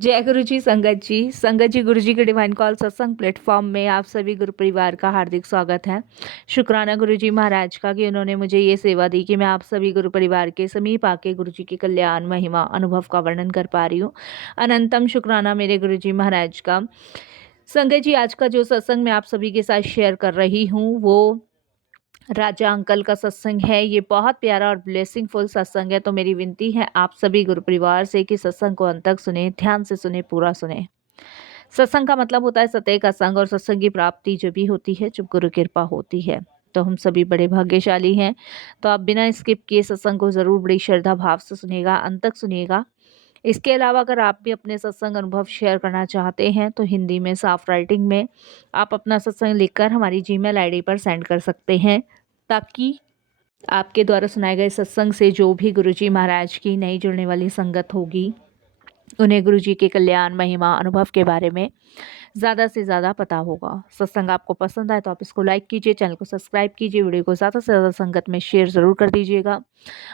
जय गुरु जी, संगत जी गुरु जी के डिवाइन कॉल सत्संग प्लेटफॉर्म में आप सभी गुरु परिवार का हार्दिक स्वागत है। शुक्राना गुरु जी महाराज का कि उन्होंने मुझे ये सेवा दी कि मैं आप सभी गुरु परिवार के समीप आके गुरु जी के कल्याण महिमा अनुभव का वर्णन कर पा रही हूँ। अनंतम शुक्राना मेरे गुरु जी महाराज का। संगत जी, आज का जो सत्संग मैं आप सभी के साथ शेयर कर रही हूँ वो राजा अंकल का सत्संग है। ये बहुत प्यारा और ब्लेसिंगफुल सत्संग है, तो मेरी विनती है आप सभी गुरु परिवार से कि सत्संग को अंत तक सुने, ध्यान से सुने, पूरा सुने। सत्संग का मतलब होता है सत्य का संग, और सत्संग की प्राप्ति जब भी होती है जब गुरु कृपा होती है। तो हम सभी बड़े भाग्यशाली हैं। तो आप बिना स्किप किए सत्संग को ज़रूर बड़ी श्रद्धा भाव से सुनिएगा, अंत तक सुनिएगा। इसके अलावा अगर आप भी अपने सत्संग अनुभव शेयर करना चाहते हैं तो हिंदी में साफ राइटिंग में आप अपना सत्संग लिखकर हमारी जीमेल आईडी पर सेंड कर सकते हैं, ताकि आपके द्वारा सुनाए गए सत्संग से जो भी गुरुजी महाराज की नई जुड़ने वाली संगत होगी उन्हें गुरुजी के कल्याण महिमा अनुभव के बारे में ज़्यादा से ज़्यादा पता होगा। सत्संग आपको पसंद आए तो आप इसको लाइक कीजिए, चैनल को सब्सक्राइब कीजिए, वीडियो को ज़्यादा से ज़्यादा संगत में शेयर ज़रूर कर दीजिएगा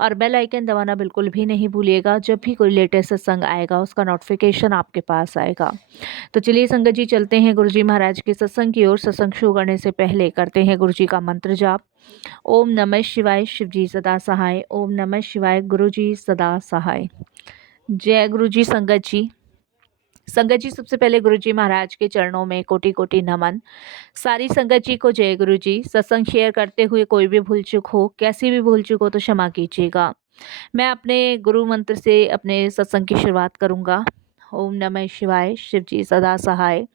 और बेल आइकन दबाना बिल्कुल भी नहीं भूलिएगा। जब भी कोई लेटेस्ट सत्संग आएगा उसका नोटिफिकेशन आपके पास आएगा। तो चलिए संगत जी, चलते हैं गुरुजी महाराज के सत्संग की ओर। सत्संग शुरू करने से पहले करते हैं गुरुजी का मंत्र जाप। ओम नमः शिवाय, शिवजी सदा सहाय। ओम नमः शिवाय, गुरुजी सदा सहाय। जय गुरुजी। संगत जी, सबसे पहले गुरुजी महाराज के चरणों में कोटि कोटि नमन। सारी संगत जी को जय गुरु जी। सत्संग शेयर करते हुए कोई भी भूल चूक हो, कैसी भी भूल चूक हो तो क्षमा कीजिएगा। मैं अपने गुरु मंत्र से अपने सत्संग की शुरुआत करूंगा। ओम नमः शिवाय, शिवजी सदा सहाय।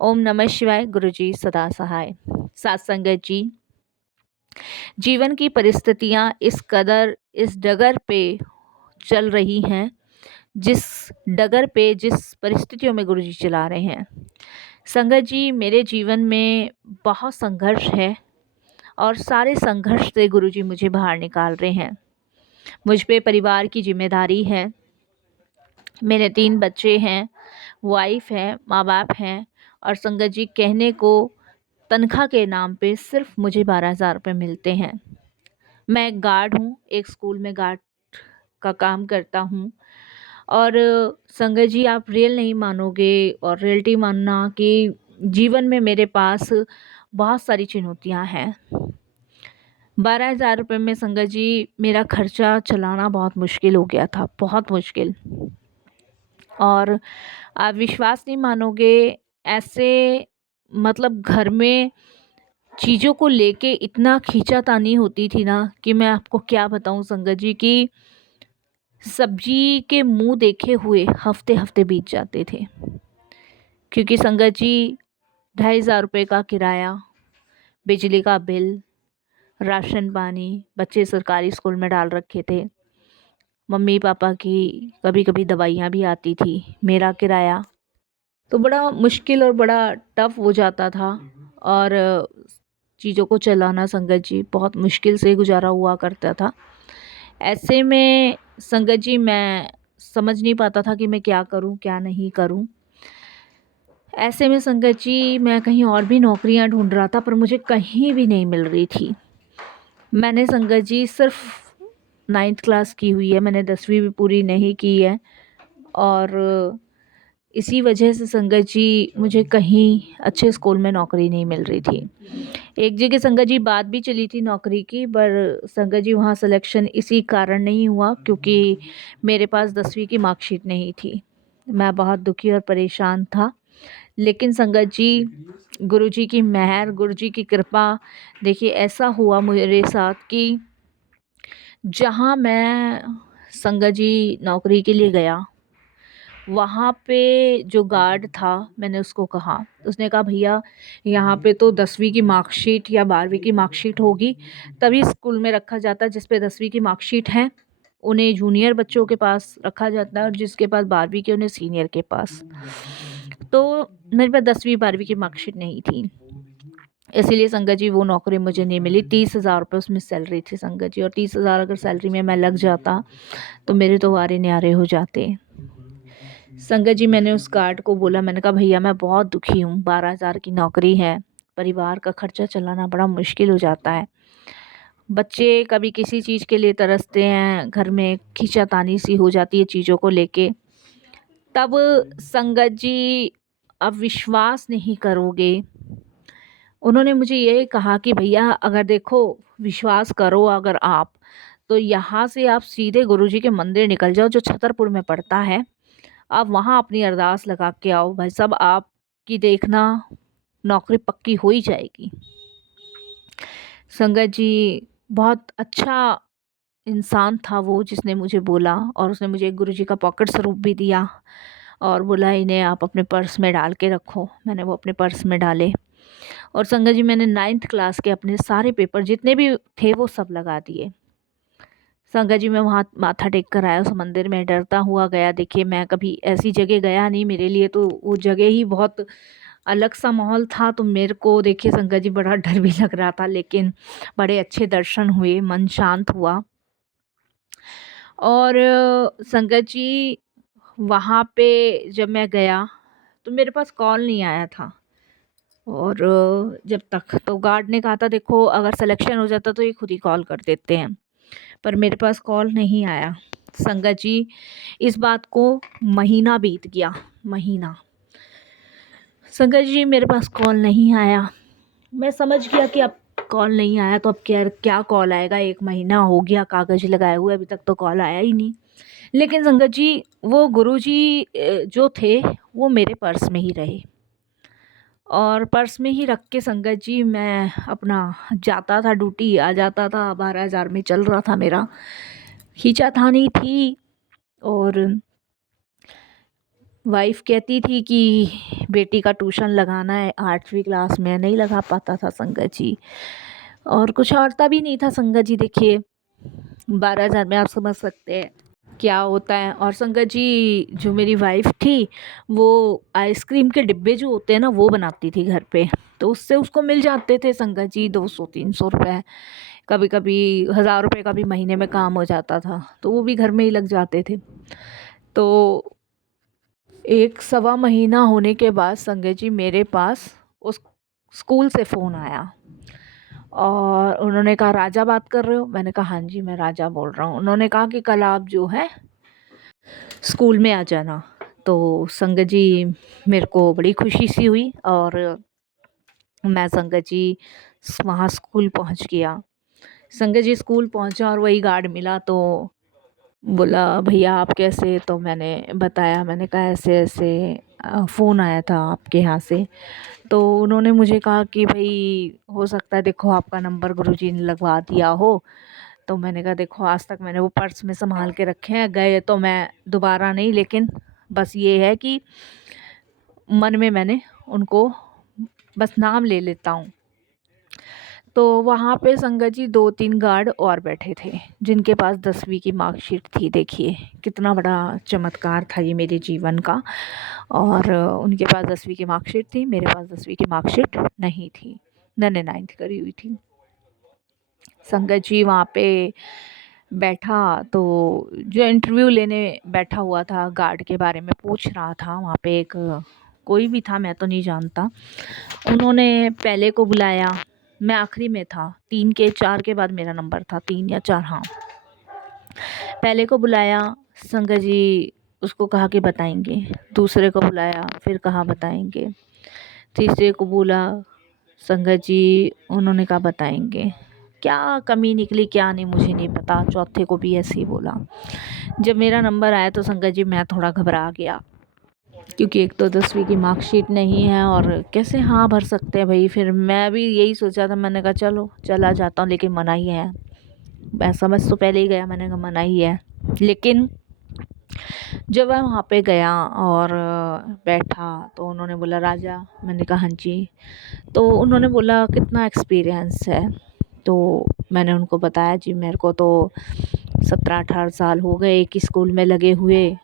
ओम नमः शिवाय, गुरुजी सदा सहाय। सात संगत जी, जीवन की परिस्थितियां इस डगर पे चल रही हैं, जिस डगर पे जिस परिस्थितियों में गुरुजी चला रहे हैं। संगत जी, मेरे जीवन में बहुत संघर्ष है और सारे संघर्ष से गुरुजी मुझे बाहर निकाल रहे हैं। मुझ पे परिवार की जिम्मेदारी है। मेरे 3 बच्चे हैं, वाइफ है, माँ बाप हैं, और संगत जी कहने को तनख्वाह के नाम पे सिर्फ मुझे 12,000 रुपये मिलते हैं। मैं एक गार्ड हूँ, एक स्कूल में गार्ड का काम करता हूँ। और संगत जी, आप रियल नहीं मानोगे और रियलिटी मानना कि जीवन में मेरे पास बहुत सारी चुनौतियाँ हैं। 12,000 रुपये में संगत जी मेरा खर्चा चलाना बहुत मुश्किल हो गया था, बहुत मुश्किल। और आप विश्वास नहीं मानोगे, ऐसे मतलब घर में चीज़ों को लेके इतना खींचातानी होती थी ना कि मैं आपको क्या बताऊं संगत जी, कि सब्जी के मुंह देखे हुए हफ्ते हफ्ते बीत जाते थे। क्योंकि संगत जी 2,500 रुपये का किराया, बिजली का बिल, राशन पानी, बच्चे सरकारी स्कूल में डाल रखे थे, मम्मी पापा की कभी कभी दवाइयाँ भी आती थी, मेरा किराया, तो बड़ा मुश्किल और बड़ा टफ हो जाता था। और चीज़ों को चलाना संगत जी बहुत मुश्किल से गुजारा हुआ करता था। ऐसे में संगत जी मैं समझ नहीं पाता था कि मैं क्या करूं क्या नहीं करूं। ऐसे में संगत जी मैं कहीं और भी नौकरियां ढूंढ रहा था, पर मुझे कहीं भी नहीं मिल रही थी। मैंने संगत जी सिर्फ 9th क्लास की हुई है, मैंने 10वीं भी पूरी नहीं की है। और इसी वजह से संगत जी मुझे कहीं अच्छे स्कूल में नौकरी नहीं मिल रही थी। एक जगह संगत जी बात भी चली थी नौकरी की, पर संगत जी वहाँ सिलेक्शन इसी कारण नहीं हुआ क्योंकि मेरे पास 10वीं की मार्कशीट नहीं थी। मैं बहुत दुखी और परेशान था। लेकिन संगत जी, गुरुजी की मेहर, गुरुजी की कृपा, देखिए ऐसा हुआ मेरे साथ कि जहाँ मैं संगत जी नौकरी के लिए गया, वहाँ पे जो गार्ड था, मैंने उसको कहा, उसने कहा भैया यहाँ पे तो 10वीं की मार्कशीट या 12वीं की मार्कशीट होगी तभी स्कूल में रखा जाता है। जिस पे 10वीं की मार्कशीट है उन्हें जूनियर बच्चों के पास रखा जाता है, और जिसके पास 12वीं की उन्हें सीनियर के पास। तो मेरे पास 10वीं 12वीं की मार्कशीट नहीं थी, इसीलिए संगत जी वो नौकरी मुझे नहीं मिली। 30,000 रुपये उसमें सैलरी थी संगत जी, और 30,000 अगर सैलरी में मैं लग जाता तो मेरे तो वारे न्यारे हो जाते। संगत जी मैंने उस गार्ड को बोला, मैंने कहा भैया मैं बहुत दुखी हूँ, 12,000 की नौकरी है, परिवार का खर्चा चलाना बड़ा मुश्किल हो जाता है, बच्चे कभी किसी चीज़ के लिए तरसते हैं, घर में खींचातानी सी हो जाती है चीज़ों को लेके। तब संगत जी, आप विश्वास नहीं करोगे, उन्होंने मुझे ये कहा कि भैया अगर देखो, विश्वास करो अगर आप, तो यहाँ से आप सीधे गुरुजी के मंदिर निकल जाओ जो छतरपुर में पड़ता है। आप वहाँ अपनी अरदास लगा के आओ, भाई साहब आपकी देखना नौकरी पक्की हो ही जाएगी। संगत जी, बहुत अच्छा इंसान था वो जिसने मुझे बोला, और उसने मुझे गुरुजी का पॉकेट स्वरूप भी दिया और बोला इन्हें आप अपने पर्स में डाल के रखो। मैंने वो अपने पर्स में डाले, और संगत जी मैंने 9th क्लास के अपने सारे पेपर जितने भी थे वो सब लगा दिए। संगत जी मैं वहाँ माथा टेक कर आया उस मंदिर में, डरता हुआ गया। देखिए मैं कभी ऐसी जगह गया नहीं, मेरे लिए तो वो जगह ही बहुत अलग सा माहौल था। तो मेरे को देखिए संगत जी बड़ा डर भी लग रहा था, लेकिन बड़े अच्छे दर्शन हुए, मन शांत हुआ। और संगत जी वहाँ पे जब मैं गया तो मेरे पास कॉल नहीं आया था, और जब तक तो गार्ड ने कहा था देखो अगर सिलेक्शन हो जाता तो ये खुद ही कॉल कर देते हैं, पर मेरे पास कॉल नहीं आया। संगत जी इस बात को महीना बीत गया, महीना। संगत जी मेरे पास कॉल नहीं आया। मैं समझ गया कि अब कॉल नहीं आया तो अब क्या क्या कॉल आएगा, 1 महीना हो गया कागज़ लगाए हुए, अभी तक तो कॉल आया ही नहीं। लेकिन संगत जी वो गुरुजी जो थे वो मेरे पर्स में ही रहे, और पर्स में ही रख के संगत जी मैं अपना जाता था ड्यूटी, आ जाता था। 12,000 में चल रहा था मेरा, खींचातानी थी। और वाइफ कहती थी कि बेटी का ट्यूशन लगाना है, 8वीं क्लास में, नहीं लगा पाता था संगत जी, और कुछ औरता भी नहीं था संगत जी। देखिए 12,000 में आप समझ सकते हैं क्या होता है। और संगत जी जो मेरी वाइफ थी वो आइसक्रीम के डिब्बे जो होते हैं ना वो बनाती थी घर पे, तो उससे उसको मिल जाते थे संगत जी 200-300 रुपये, कभी कभी 1,000 रुपये का भी महीने में काम हो जाता था, तो वो भी घर में ही लग जाते थे। तो 1 सवा महीना होने के बाद संगत जी मेरे पास उस स्कूल से फ़ोन आया, और उन्होंने कहा राजा बात कर रहे हो? मैंने कहा हाँ जी मैं राजा बोल रहा हूँ। उन्होंने कहा कि कल आप जो है स्कूल में आ जाना। तो संगत जी मेरे को बड़ी खुशी सी हुई, और मैं संगत जी वहाँ स्कूल पहुँच गया। संगत जी स्कूल पहुँचा और वही गार्ड मिला, तो बोला भैया आप कैसे? तो मैंने बताया, मैंने कहा ऐसे ऐसे फ़ोन आया था आपके यहाँ से। तो उन्होंने मुझे कहा कि भाई हो सकता है देखो आपका नंबर गुरुजी ने लगवा दिया हो। तो मैंने कहा देखो आज तक मैंने वो पर्स में संभाल के रखे हैं, गए तो मैं दोबारा नहीं, लेकिन बस ये है कि मन में मैंने उनको बस नाम ले लेता हूँ। तो वहाँ पे संगत जी 2-3 गार्ड और बैठे थे जिनके पास 10वीं की मार्कशीट थी। देखिए कितना बड़ा चमत्कार था ये मेरे जीवन का। और उनके पास 10वीं की मार्कशीट थी, मेरे पास 10वीं की मार्कशीट नहीं थी, मैंने 9th करी हुई थी। संगत जी वहाँ पे बैठा, तो जो इंटरव्यू लेने बैठा हुआ था गार्ड के बारे में पूछ रहा था, वहाँ पे एक कोई भी था, मैं तो नहीं जानता। उन्होंने पहले को बुलाया, मैं आखिरी में था, 3 के 4 के बाद मेरा नंबर था, 3 या 4, हाँ। पहले को बुलाया, संगत जी उसको कहा कि बताएंगे। दूसरे को बुलाया, फिर कहा बताएंगे। तीसरे को बोला, संगत जी उन्होंने कहा बताएंगे। क्या कमी निकली क्या नहीं मुझे नहीं पता, चौथे को भी ऐसे ही बोला। जब मेरा नंबर आया तो संगत जी मैं थोड़ा घबरा गया, क्योंकि एक तो 10वीं की मार्कशीट नहीं है और कैसे हाँ भर सकते हैं भाई। फिर मैं भी यही सोचा था, मैंने कहा चलो चला जाता हूँ, लेकिन मना ही है। मैं समझ तो पहले ही गया, मैंने कहा मना ही है। लेकिन जब मैं वहाँ पे गया और बैठा तो उन्होंने बोला राजा, मैंने कहा हाँ जी। तो उन्होंने बोला कितना एक्सपीरियंस है? तो मैंने उनको बताया जी मेरे को तो 17-18 साल हो गए एक ही स्कूल में लगे हुए,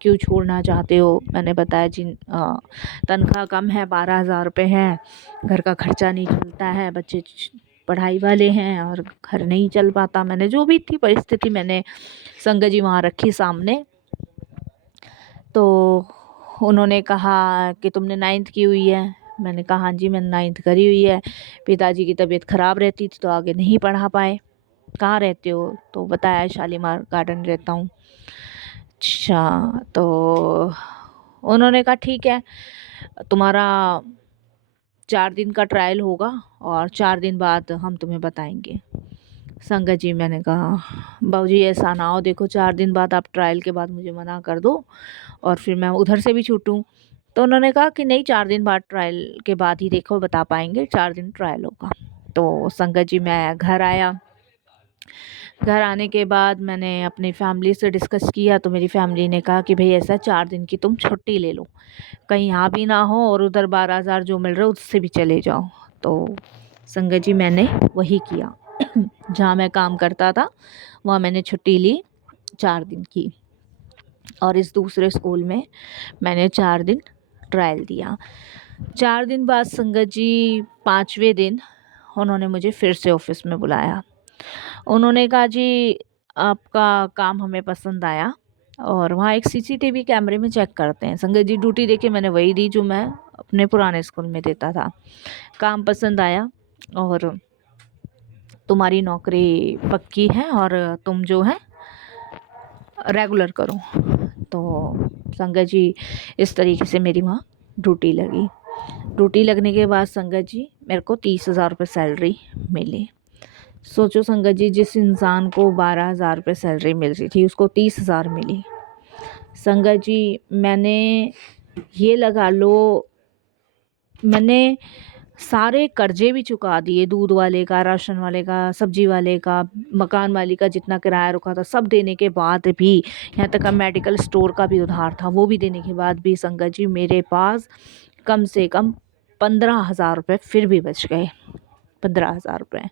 क्यों छोड़ना चाहते हो? मैंने बताया जी तनख्वाह कम है, 12,000 रुपये है, घर का खर्चा नहीं चलता है, बच्चे पढ़ाई वाले हैं और घर नहीं चल पाता। मैंने जो भी थी परिस्थिति मैंने संगत जी वहाँ रखी सामने। तो उन्होंने कहा कि तुमने 9th की हुई है? मैंने कहा हाँ जी मैंने 9th करी हुई है, पिताजी की तबीयत ख़राब रहती थी तो आगे नहीं पढ़ा पाए। कहाँ रहते हो? तो बताया शालीमार गार्डन रहता हूँ। अच्छा, तो उन्होंने कहा ठीक है, तुम्हारा 4 दिन का ट्रायल होगा और 4 दिन बाद हम तुम्हें बताएंगे। संगत जी, मैंने कहा बाबूजी ऐसा ना हो, देखो 4 दिन बाद आप ट्रायल के बाद मुझे मना कर दो और फिर मैं उधर से भी छूटूं। तो उन्होंने कहा कि नहीं, 4 दिन बाद ट्रायल के बाद ही देखो बता पाएंगे, 4 दिन ट्रायल होगा। तो संगत जी मैं घर आया। घर आने के बाद मैंने अपनी फैमिली से डिस्कस किया, तो मेरी फैमिली ने कहा कि भाई ऐसा 4 दिन की तुम छुट्टी ले लो, कहीं यहाँ भी ना हो और उधर 12,000 जो मिल रहा है उससे भी चले जाओ। तो संगत जी मैंने वही किया। जहाँ मैं काम करता था वहाँ मैंने छुट्टी ली 4 दिन की, और इस दूसरे स्कूल में मैंने 4 दिन ट्रायल दिया। 4 दिन बाद संगत जी 5वें दिन उन्होंने मुझे फिर से ऑफिस में बुलाया। उन्होंने कहा जी आपका काम हमें पसंद आया और वहाँ एक सीसीटीवी कैमरे में चेक करते हैं। संगत जी ड्यूटी देके मैंने वही दी जो मैं अपने पुराने स्कूल में देता था। काम पसंद आया और तुम्हारी नौकरी पक्की है और तुम जो है रेगुलर करो। तो संगत जी इस तरीके से मेरी वहाँ ड्यूटी लगी। ड्यूटी लगने के बाद संगत जी मेरे को 30,000 रुपये सैलरी मिली। सोचो संगत जी, जिस इंसान को 12,000 रुपये सैलरी मिल रही थी उसको 30,000 मिली। संगत जी मैंने ये लगा लो, मैंने सारे कर्जे भी चुका दिए, दूध वाले का, राशन वाले का, सब्जी वाले का, मकान वाली का जितना किराया रुका था सब देने के बाद भी, यहाँ तक मेडिकल स्टोर का भी उधार था वो भी देने के बाद भी संगत जी मेरे पास कम से कम 15,000 रुपये फिर भी बच गए। 15,000 रुपये।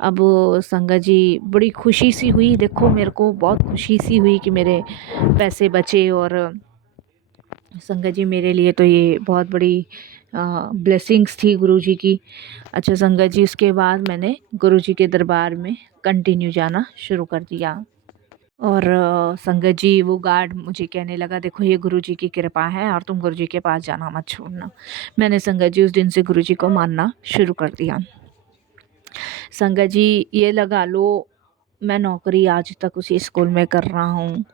अब संगत जी बड़ी खुशी सी हुई, देखो मेरे को बहुत खुशी सी हुई कि मेरे पैसे बचे। और संगत जी मेरे लिए तो ये बहुत बड़ी ब्लेसिंग्स थी गुरुजी की। अच्छा संगत जी, उसके बाद मैंने गुरुजी के दरबार में कंटिन्यू जाना शुरू कर दिया। और संगत जी वो गार्ड मुझे कहने लगा देखो ये गुरुजी की कृपा है और तुम गुरुजी के पास जाना मत छोड़ना। मैंने संगत जी उस दिन से गुरुजी को मानना शुरू कर दिया। संगत जी ये लगा लो, मैं नौकरी आज तक उसी स्कूल में कर रहा हूँ।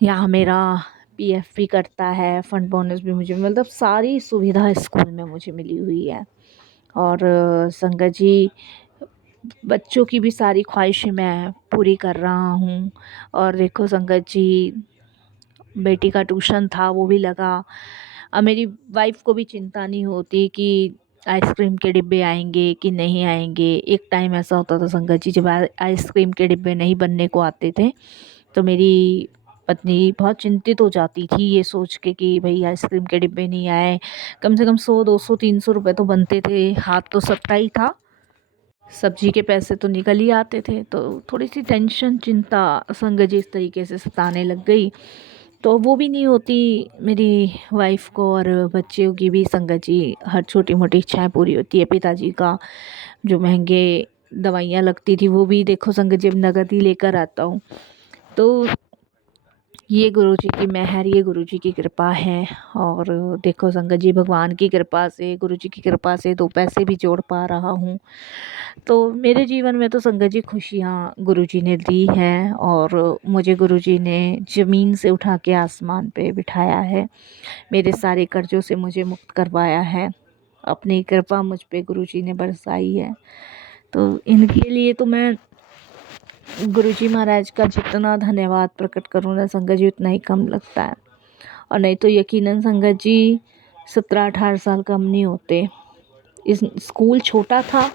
यहाँ मेरा पीएफ भी कटता है, फंड बोनस भी मुझे, मतलब सारी सुविधा स्कूल में मुझे मिली हुई है। और संगत जी बच्चों की भी सारी ख्वाहिशें मैं पूरी कर रहा हूँ। और देखो संगत जी बेटी का ट्यूशन था वो भी लगा। अब मेरी वाइफ को भी चिंता नहीं होती कि आइसक्रीम के डिब्बे आएंगे कि नहीं आएंगे। एक टाइम ऐसा होता था संगत जी जब आइसक्रीम के डिब्बे नहीं बनने को आते थे तो मेरी पत्नी बहुत चिंतित हो जाती थी ये सोच के कि भाई आइसक्रीम के डिब्बे नहीं आए। कम से कम 100 200 300 रुपये तो बनते थे, हाथ तो सबका ही था, सब्जी के पैसे तो निकल ही आते थे। तो थोड़ी सी टेंशन चिंता संगत जी इस तरीके से सताने लग गई। तो वो भी नहीं होती मेरी वाइफ को, और बच्चों की भी संगत जी हर छोटी मोटी इच्छाएं पूरी होती है। पिताजी का जो महंगे दवाइयाँ लगती थी वो भी देखो संगत जी अब नगद ही लेकर आता हूँ। तो ये गुरुजी की मेहर, ये गुरुजी की कृपा है। और देखो संगत जी भगवान की कृपा से, गुरुजी की कृपा से 2 पैसे भी जोड़ पा रहा हूँ। तो मेरे जीवन में तो संगत जी खुशियाँ गुरुजी ने दी हैं और मुझे गुरुजी ने ज़मीन से उठा के आसमान पे बिठाया है। मेरे सारे कर्ज़ों से मुझे मुक्त करवाया है। अपनी कृपा मुझ पे गुरुजी ने बरसाई है। तो इनके लिए तो मैं गुरुजी महाराज का जितना धन्यवाद प्रकट करूँ ना संगत जी उतना ही कम लगता है। और नहीं तो यकीनन संगत जी 17-18 साल कम नहीं होते। इस स्कूल छोटा था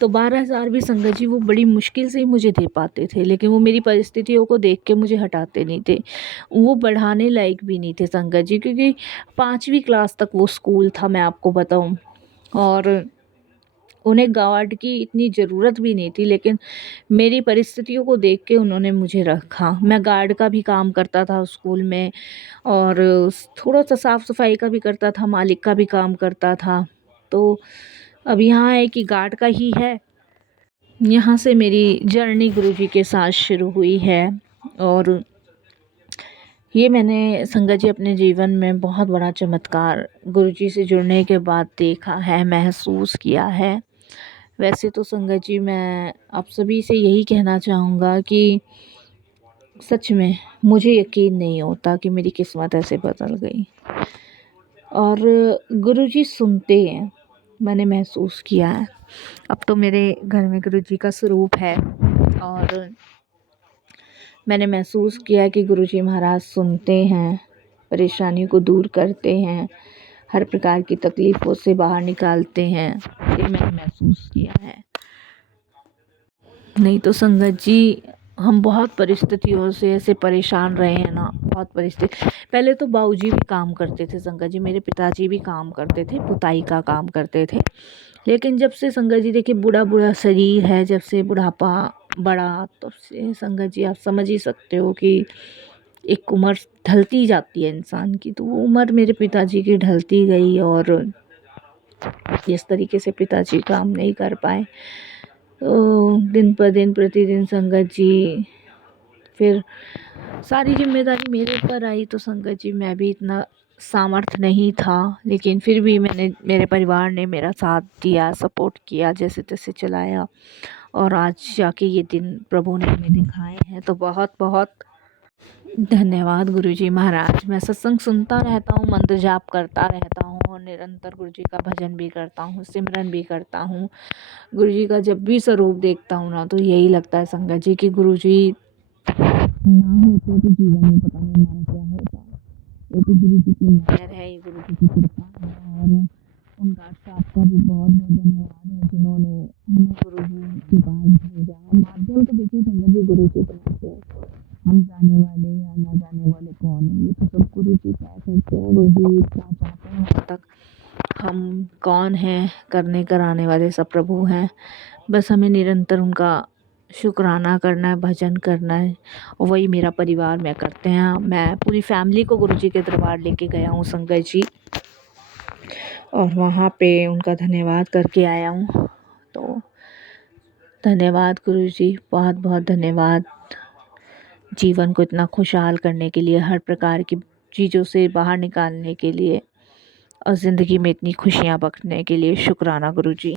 तो 12,000 भी संगत जी वो बड़ी मुश्किल से ही मुझे दे पाते थे, लेकिन वो मेरी परिस्थितियों को देख के मुझे हटाते नहीं थे। वो बढ़ाने लायक भी नहीं थे संगत जी, क्योंकि 5वीं क्लास तक वो स्कूल था मैं आपको बताऊं। और उन्हें गार्ड की इतनी ज़रूरत भी नहीं थी, लेकिन मेरी परिस्थितियों को देख के उन्होंने मुझे रखा। मैं गार्ड का भी काम करता था स्कूल में और थोड़ा सा साफ़ सफाई का भी करता था, मालिक का भी काम करता था। तो अब यहाँ है कि गार्ड का ही है। यहाँ से मेरी जर्नी गुरुजी के साथ शुरू हुई है और ये मैंने संगत जी अपने जीवन में बहुत बड़ा चमत्कार गुरुजी से जुड़ने के बाद देखा है, महसूस किया है। वैसे तो संगत जी मैं आप सभी से यही कहना चाहूँगा कि सच में मुझे यकीन नहीं होता कि मेरी किस्मत ऐसे बदल गई। और गुरुजी सुनते हैं, मैंने महसूस किया है। अब तो मेरे घर में गुरुजी का स्वरूप है और मैंने महसूस किया है कि गुरुजी महाराज सुनते हैं, परेशानियों को दूर करते हैं, हर प्रकार की तकलीफ़ों से बाहर निकालते हैं। ये मैंने महसूस किया है। नहीं तो संगत जी, हम बहुत परिस्थितियों से ऐसे परेशान रहे हैं ना, बहुत परिस्थिति। पहले तो बाबूजी भी काम करते थे संगत जी, मेरे पिताजी भी काम करते थे, पुताई का काम करते थे। लेकिन जब से संगत जी देखिए बूढ़ा शरीर है, जब से बुढ़ापा बढ़ा तब से संगत जी आप समझ ही सकते हो कि एक उम्र ढलती जाती है इंसान की। तो वो उम्र मेरे पिताजी की ढलती गई और जिस तरीके से पिताजी काम नहीं कर पाए, तो दिन पर दिन प्रतिदिन संगत जी फिर सारी जिम्मेदारी मेरे ऊपर आई। तो संगत जी मैं भी इतना सामर्थ्य नहीं था, लेकिन फिर भी मेरे परिवार ने मेरा साथ दिया, सपोर्ट किया, जैसे तैसे चलाया और आज जाके ये दिन प्रभु ने हमें दिखाए हैं। तो बहुत बहुत धन्यवाद गुरुजी महाराज। मैं सत्संग सुनता रहता हूँ, मंत्र जाप करता रहता हूँ और निरंतर गुरुजी का भजन भी करता हूँ, सिमरन भी करता हूँ। गुरुजी का जब भी स्वरूप देखता हूँ ना, तो यही लगता है संगत जी कि गुरुजी ना होते तो जीवन में पता नहीं हमारा क्या होता। ये तो गुरुजी की मेहर है, ये गुरुजी की कृपा है और उन डॉक्टर साहब का भी बहुत बहुत धन्यवाद है जिन्होंने हमें गुरुजी के पास भेजा। माध्यम तो देखिए संगत जी गुरुजी बनाते हैं, हम जाने वाले या ना जाने वाले कौन है, ये तो सब गुरुजी तय करते हैं। गुरुजी क्या चाहते हैं वहाँ तक, हम कौन हैं, करने कराने वाले सब प्रभु हैं। बस हमें निरंतर उनका शुक्राना करना है, भजन करना है। और वही मेरा परिवार में करते हैं। मैं पूरी फैमिली को गुरुजी के दरबार लेके गया हूँ संगत जी, और वहाँ पे उनका धन्यवाद करके आया हूँ। तो धन्यवाद गुरुजी, बहुत बहुत धन्यवाद। जीवन को इतना खुशहाल करने के लिए, हर प्रकार की चीज़ों से बाहर निकालने के लिए और ज़िंदगी में इतनी खुशियाँ बख्शने के लिए शुक्राना गुरुजी।